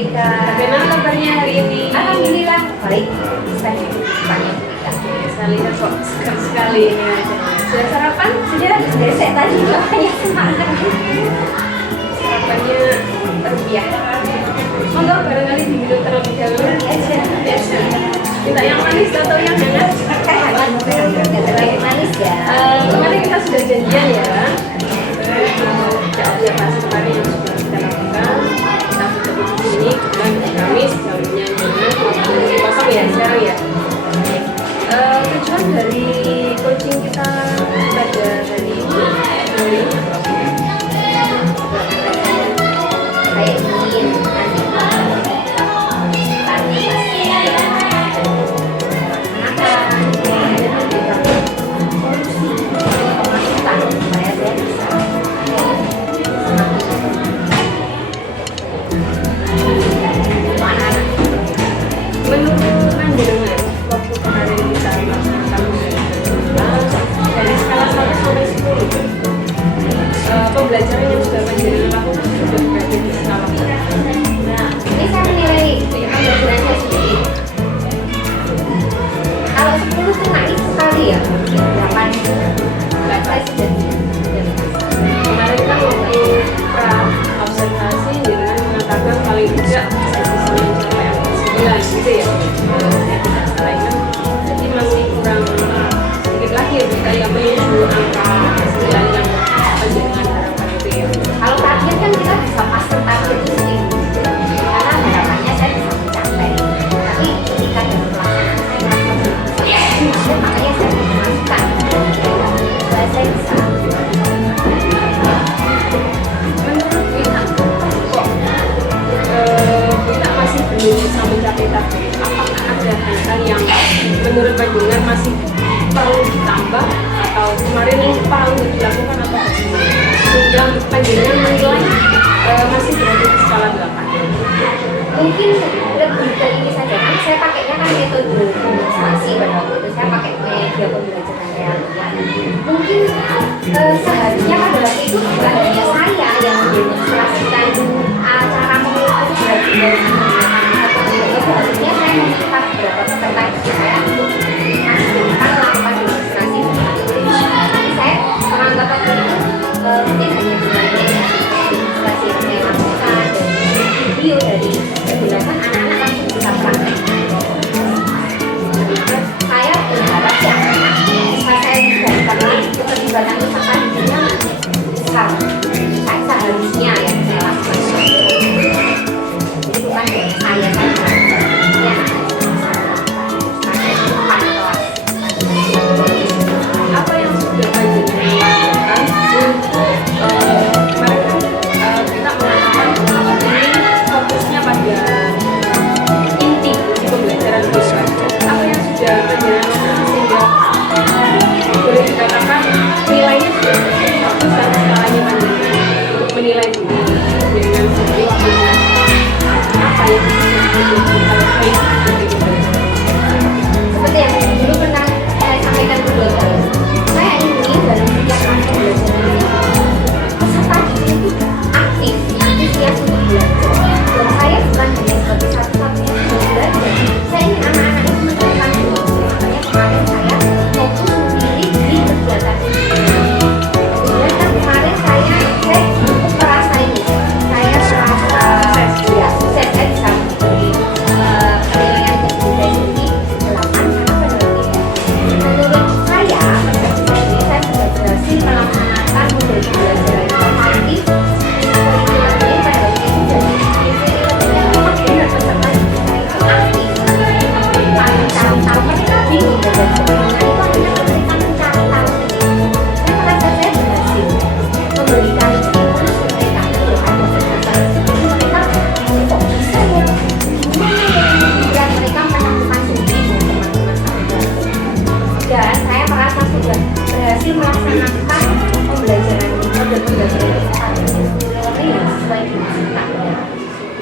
Monika. Bagaimana kabarnya hari ini? Alhamdulillah baik. Saya banyak kita. Saya lihat kok segar sekali ini wajahnya. Sudah sarapan? Sudah saya tadi makanya semangat. Sarapannya terbiah. Monggo barangkali diminum terlebih dahulu. Biasa. Minta yang manis atau yang hangat? Terlalu manis ya. Kemarin kita sudah janjian ya. Observasi kemarin yang sudah kita lakukan. Kita sudah di sini bulan Kamis, jamnya kosong ya sekarang ya. Tujuan dari coaching kita pada hari ini Saya ingin menurut pandangan waktu kemarin kita melaksanakan dari skala 1 sampai 10 pembelajaran yang sudah panjenengan lakukan sudah berada di skala berapa? Nah, ini saya menilai pembelajaran saya sendiri. Kalau 10 itu naif sekali ya, 8 itu saya sudah Kemarin kan waktu pra observasi dengan mengatakan paling tidak saya bisa mencapai angka 9 gitu ya. Yang tidak salah kan, jadi masih kurang sedikit lagi ya kita yang menuju angka 9 yang panjenengan harapkan itu ya. kalau target kan kita bisa pasang target itu sendiri karena harapannya saya bisa mencapai, tapi ketika dalam pelaksanaan saya merasa belum bisa, makanya saya memasukkan supaya saya bisa. Menurut kita kok kita masih belum bisa mencapai target? Apakah ada hal yang menurut panjenengan masih perlu ditambah atau kemarin lupa untuk dilakukan atau bagaimana? Sehingga panjenengan menilai masih berada di skala 8. Mungkin lebih ke ini saja kan saya pakainya kan metode demonstrasi pada waktu itu saya pakai media pembelajaran realita. Mungkin seharusnya pada waktu itu bukan hanya saya yang mendemonstrasikan cara mengukur berat badan seharusnya saya meminta beberapa peserta saya untuk melakukan demonstrasi. Tapi saya menganggap waktu itu mungkin hanya demonstrasi yang saya lakukan dan video dari penjelasan anak-anak langsung bisa praktek. Saya berharap yang bisa saya berikan keterlibatan peserta didinya besar. Saya seharusnya yang saya lakukan. Jadi bukan dari saya saja. Ya, Apa yang sudah panjenengan lakukan untuk kemarin kan kita mengatakan bahwa ini fokusnya pada inti dari pembelajaran siswa. Apa yang sudah panjenengan lakukan sehingga boleh dikatakan nilainya sudah bagus dan skalanya panjenengan untuk menilai diri dengan sendiri apa yang kita lakukan seperti yang dulu pernah saya sampaikan kedua kali. Saya ingin dalam setiap pembelajaran ini peserta didik itu aktif, antusias untuk belajar. Dan saya bukan hanya sebagai satu-satunya yang belajar. Saya ingin anak-anak itu menemukan diri. Makanya kemarin saya fokus sendiri di kegiatan ini. Kemudian kan kemarin saya cukup merasa ini. Saya merasa ya sukses saya bisa memberi penilaian ke diri saya sendiri 8 karena pada waktu itu menurut saya pada waktu ini saya sudah berhasil melaksanakan model pembelajaran inovatif kurikulum ini pada waktu itu jadi kurikulumnya memang benar peserta didik saya itu aktif mencari tahu mereka bingung belajar bagaimana itu akhirnya mereka mencari tahu sendiri. Saya merasa saya berhasil memberikan stimulus ke mereka untuk ada berdasarkan seperti mereka kok bisa ya gimana ya kemudian mereka menemukan sendiri dengan teman-teman sahabat. Dan saya merasa sudah berhasil melaksanakan pembelajaran model pembelajaran learning yang sesuai dengan Sinta.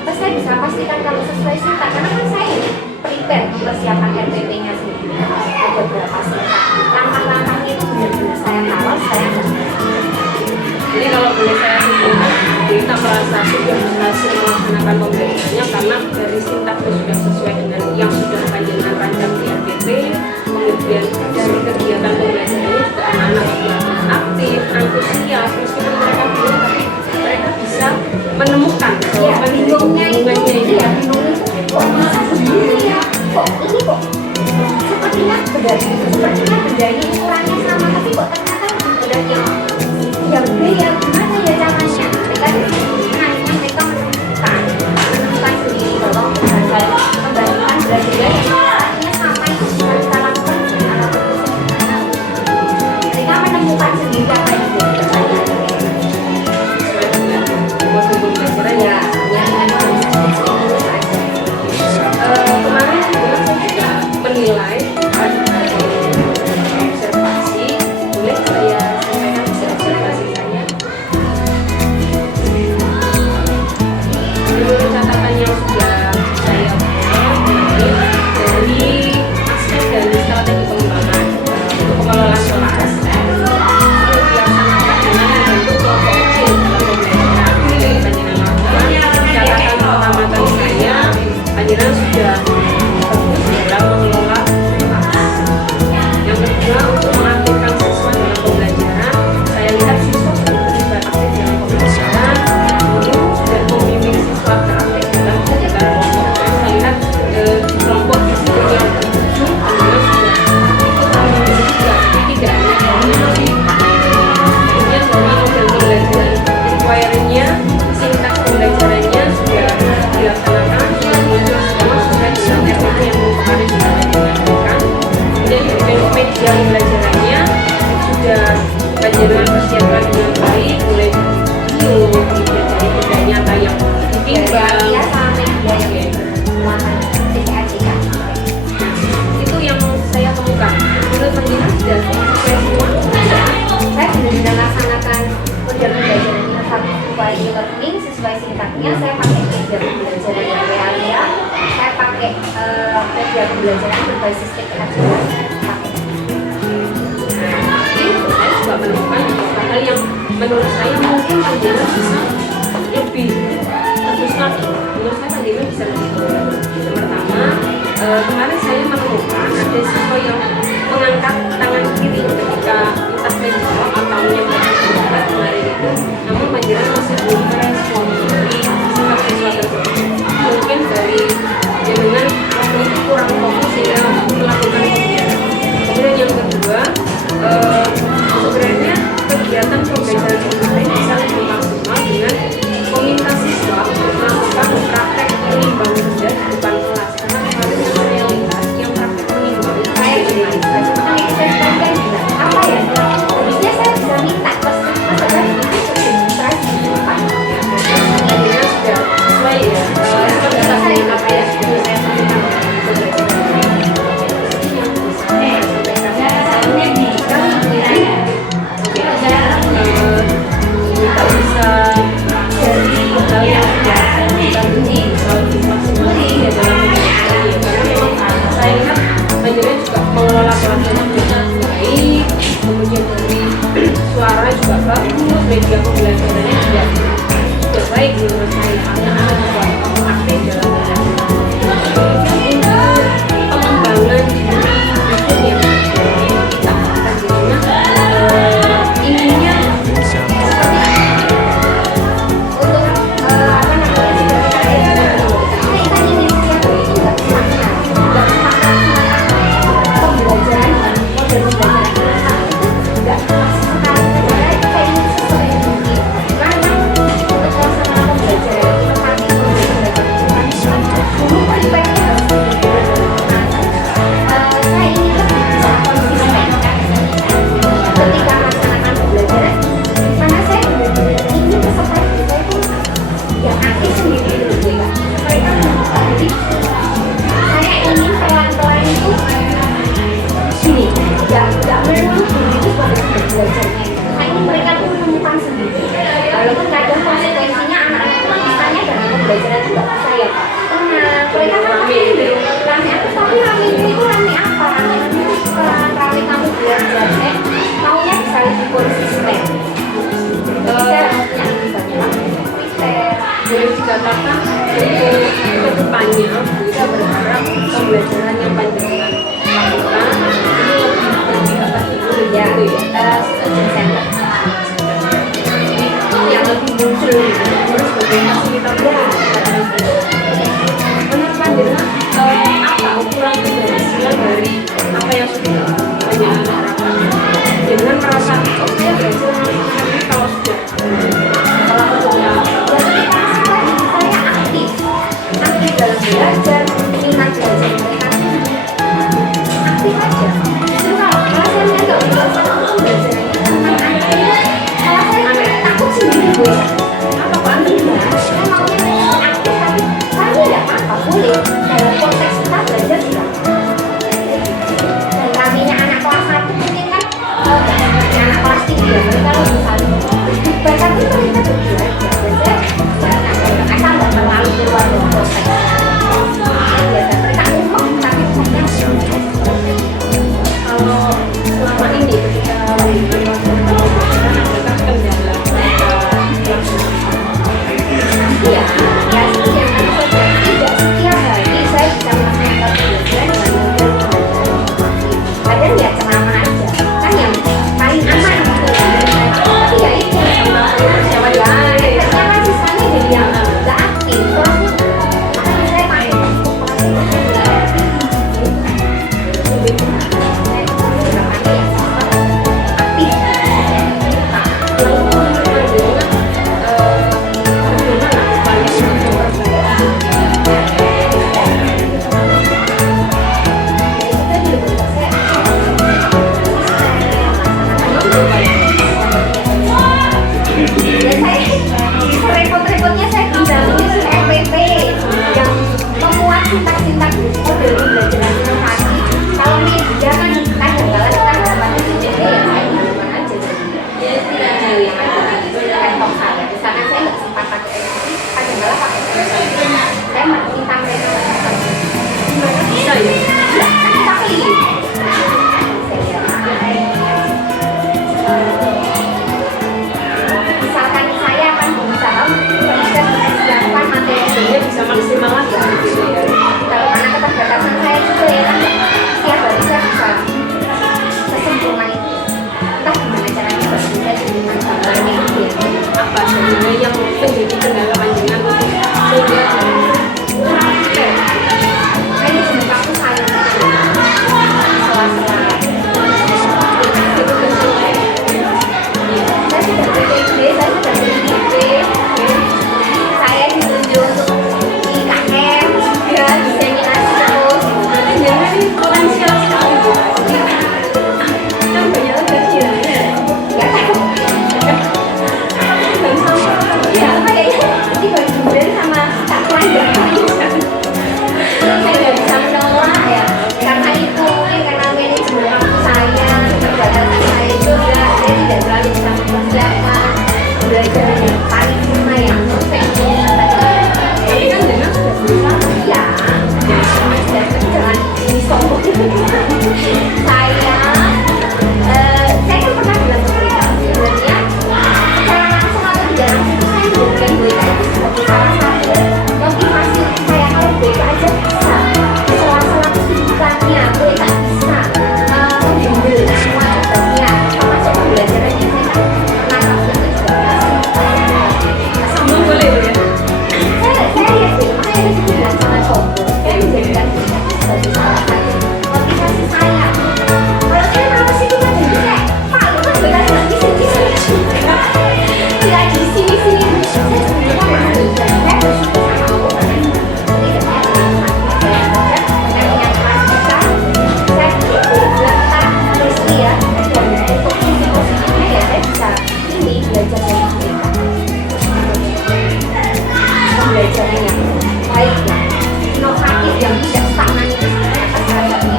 Apa saya bisa pastikan kalau sesuai Sinta karena kan saya prepare mempersiapkan RPP-nya sendiri ada beberapa Sinta. Langkah-langkahnya itu benar-benar saya kawal, saya Jadi kalau boleh saya simpulkan, kita merasa sudah berhasil melaksanakan pembelajarannya karena bingungnya itu ya bingung itu kok bisa begini ya, kok ini kok sepertinya bendanya ukurannya sama tapi kok ternyata udah yang beda ya gimana ya caranya. Mereka akhirnya mereka menemukan sendiri bahwa membandingkan belajar yang artinya sama itu bisa kita lakukan dengan alat tersebut. Mereka menemukan sendiri apa yang menjadi pertanyaan. Ya, kemarin kebetulan saya juga menilai ada observasi, boleh saya sampaikan observasi saya. Menurut catatan yang sudah saya buat dari aspek dari strategi pengembangan untuk pengelolaan kelas dilaksanakan dengan membentuk kelompok kecil dalam pembelajaran. Catatan pengamatan saya, Panjenengan sudah bagus dalam mengelola kelas. Yang kedua, untuk mengaktifkan siswa dalam pembelajaran, saya lihat siswa sudah terlibat aktif dalam pembelajaran, kemudian sudah membimbing siswa beraktif dalam kegiatan kelompok. Saya lihat kelompok disiplin yang tertuju, Panjenengan sudah ikut membimbing juga, tapi tidak hanya koordinasi. Kemudian dari model pembelajaran requirement-nya, sintaks pembelajarannya sudah dilaksanakan, kemudian semua sudah dilakukan yang kemarin sudah dilakukan. Kemudian media pembelajarannya sudah Panjenengan persiapkan dengan baik, mulai video, kemudian dari benda nyata yang ditimbang. ya sama media yang bermuatan CCACK. Itu yang saya temukan. Menurut Panjenengan sudah sesuai semua? Saya benar-benar melaksanakan model pembelajaran inovatif quality learning sesuai singkatnya. Saya pakai media pembelajaran yang realia, saya pakai media pembelajaran berbasis TKJ. Saya juga menemukan hal yang menurut saya mungkin Panjenengan bisa lebih bagus lagi. Menurut saya Panjenengan bisa lebih bagus. Yang pertama, kemarin saya menemukan ada siswa yang mengangkat tangan kiri ketika entah menjawab atau menyampaikan pendapat kemarin itu, namun Panjenengan masih belum merespon dari sikap siswa tersebut. Mungkin dari jenengan waktu itu kurang fokus sehingga melakukan kegiatan. Kemudian yang kedua, sebenarnya kegiatan pembelajaran kemarin bisa lebih maksimal dengan meminta siswa untuk melakukan praktek menimbang benda di depan kelas, karena kemarin yang saya lihat yang praktek menimbang itu Saya gini, apa ya? Harusnya saya bisa minta masa saya demonstrasi di depan. Panjenengan sudah sesuai ya. Seperti apa ya sudah saya sampaikan kita bisa dari hal yang biasa kita ini kalau masing-masing ya dalam menjalani, karena memang saya lihat Panjenengan juga mengelola kelas dengan baik, kemudian dari suara juga bagus, media pembelajarannya juga baik menurut saya, anak-anak juga aktif dalam belajar. Kemudian untuk pengembangan berikutnya kita Panjenengan inginnya boleh dikatakan untuk kedepannya kita berharap pembelajaran yang Panjenengan lakukan ini lebih berdasarkan dulu ya, gitu ya, student center yang lebih muncul terus fasilitas menurut panjenengan apa ukuran keberhasilan dari apa yang sudah panjenengan harapkan? Jangan merasa oke berhasil nanti kalau sudah melakukannya. Jadi saya aktif dalam belajar, minat belajar mereka aktif aja. Justru kalau saya lihat kalau di kelas aku belajar tentang anak, kalau saya takut sendiri gue. Apa banget ya? Saya maunya aktif tapi saya tidak apa-apa boleh dalam konteks kita belajar juga. Dan kaminya anak kelas 1 mungkin kan anak kelas 3 mereka lebih saling bahkan itu mereka tuh belajar asal nggak terlalu keluar dari konteks biasa mereka umum tapi punya Kalau selama ini ketika apakah kendala iya ya seperti yang tadi saya bilang tidak setiap hari saya bisa melaksanakan belajar dan belajar kadang ya ceramah aja kan yang paling aman gitu tapi ya itu sama siapa ya efeknya kan sisanya jadi yang nggak aktif kelasnya makanya saya pakai repot-repotnya saya tinggal menyusun RPP yang memuat sintak-sintak model pembelajaran inovasi. Kalau media kan kadang-kadang kita nggak pakai CCP ya saya gunakan aja jadi yang ada di laptop saya. Misalkan saya nggak sempat pakai RPP, kadang-kadang pakai CCP. Saya minta mereka gimana bisa ya? Ya, kan kita pilih. Misalkan saya akan berusaha mempersiapkan materi Dia bisa maksimal lagi gitu ya. kalau karena keterbatasan saya juga ya kan setiap hari saya bisa sesempurna itu entah gimana caranya buat saya dengan gambarnya gitu ya Apa sebenarnya yang menjadi kendala panjenengan sehingga manajemen waktu saya gitu sela-sela saya sudah PPD, saya sudah PDP saya ditunjuk untuk IKM juga diseminasi terus panjenengan ini potensial sekali ya. Kan banyak lagi ya. nggak tahu Dan sama ya kayaknya dibandingkan sama tak pelajari saya nggak bisa menolak ya karena itu mungkin karena manajemen waktu saya keterbatasan saya juga saya tidak terlalu bisa mempersiapkan belajar yang paling sempurna yang perfect tapi kan dengan sudah berusaha. ya dan jangan disombong saya kan pernah bilang ke mereka sebenarnya secara langsung atau tidak langsung saya menjadikan mereka itu sebagai salah satu motivasi saya kalau mereka aja bisa sela-sela kesibukannya mereka bisa mengambil semua tugasnya termasuk pembelajarannya saya kan pernah waktu itu juga Sambung boleh Bu, ya. saya lihat sih makanya saya bilang jangan sombong saya menjadikan mereka itu sebagai salah satu motivasi saya kalau saya malas itu kan jadi kayak malu kan mereka tidak di sini tidak di sini saya sebenarnya malu dan saya bersyukur sama Allah karena tidak saya pernah saya punya kelas besar saya bergerak terus ya dan untuk sisi positifnya ya saya bisa ini belajar dari mereka pembelajaran yang baik ya inovatif yang tidak stagnan itu ternyata saya ini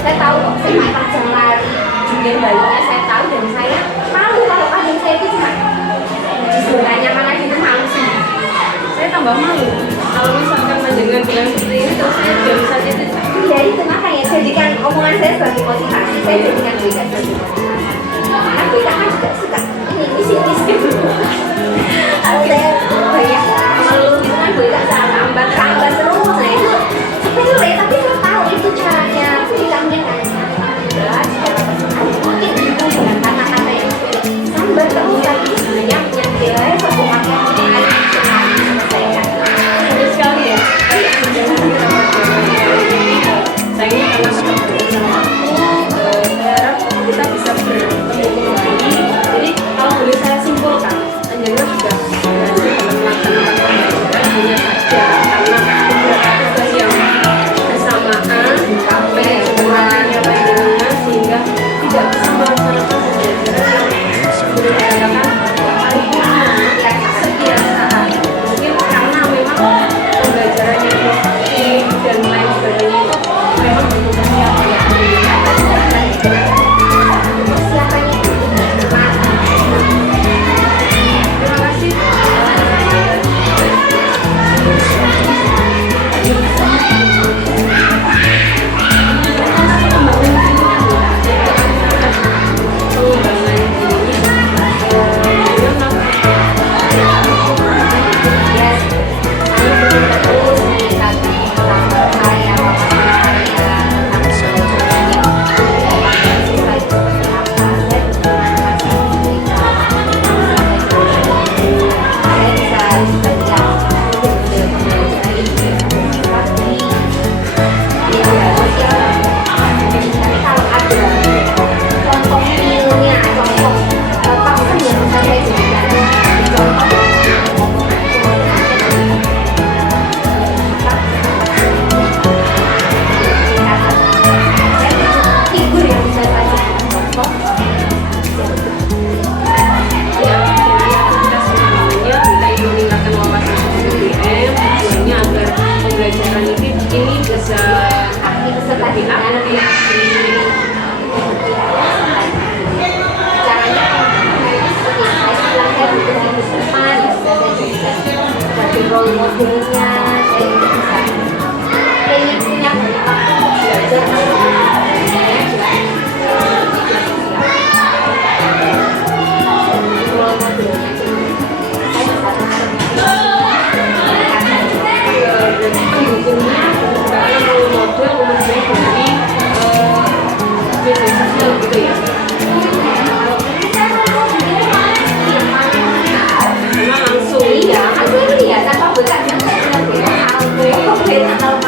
saya tahu kok sepak terjang lari jungkir baliknya saya tahu dan saya malu kalau kadang saya itu cuma disuruh tanyakan aja itu malu sih Saya tambah malu kalau misalkan panjenengan bilang seperti ini terus saya diam saja itu. ya itu makanya jadikan omongan saya sebagai motivasi saya jadikan mereka sebagai motivasi karena mereka kan juga suka ini misi kalau saya banyak mengeluh gitu kan mereka sambat terus nah itu sepele tapi saya tahu itu caranya mereka mungkin kan mungkin itu dengan kata-kata yang sepele sambat terus tapi sebenarnya yang dia satu pakai punya saya bisa pengen punya banyak waktu belajar saya juga mulai modelnya saya bisa pendukungnya penggunaan role model kemudian dari media sosial gitu ya. Karena langsung iya kan gue lihat tanpa berkat yang saya bilang aku beda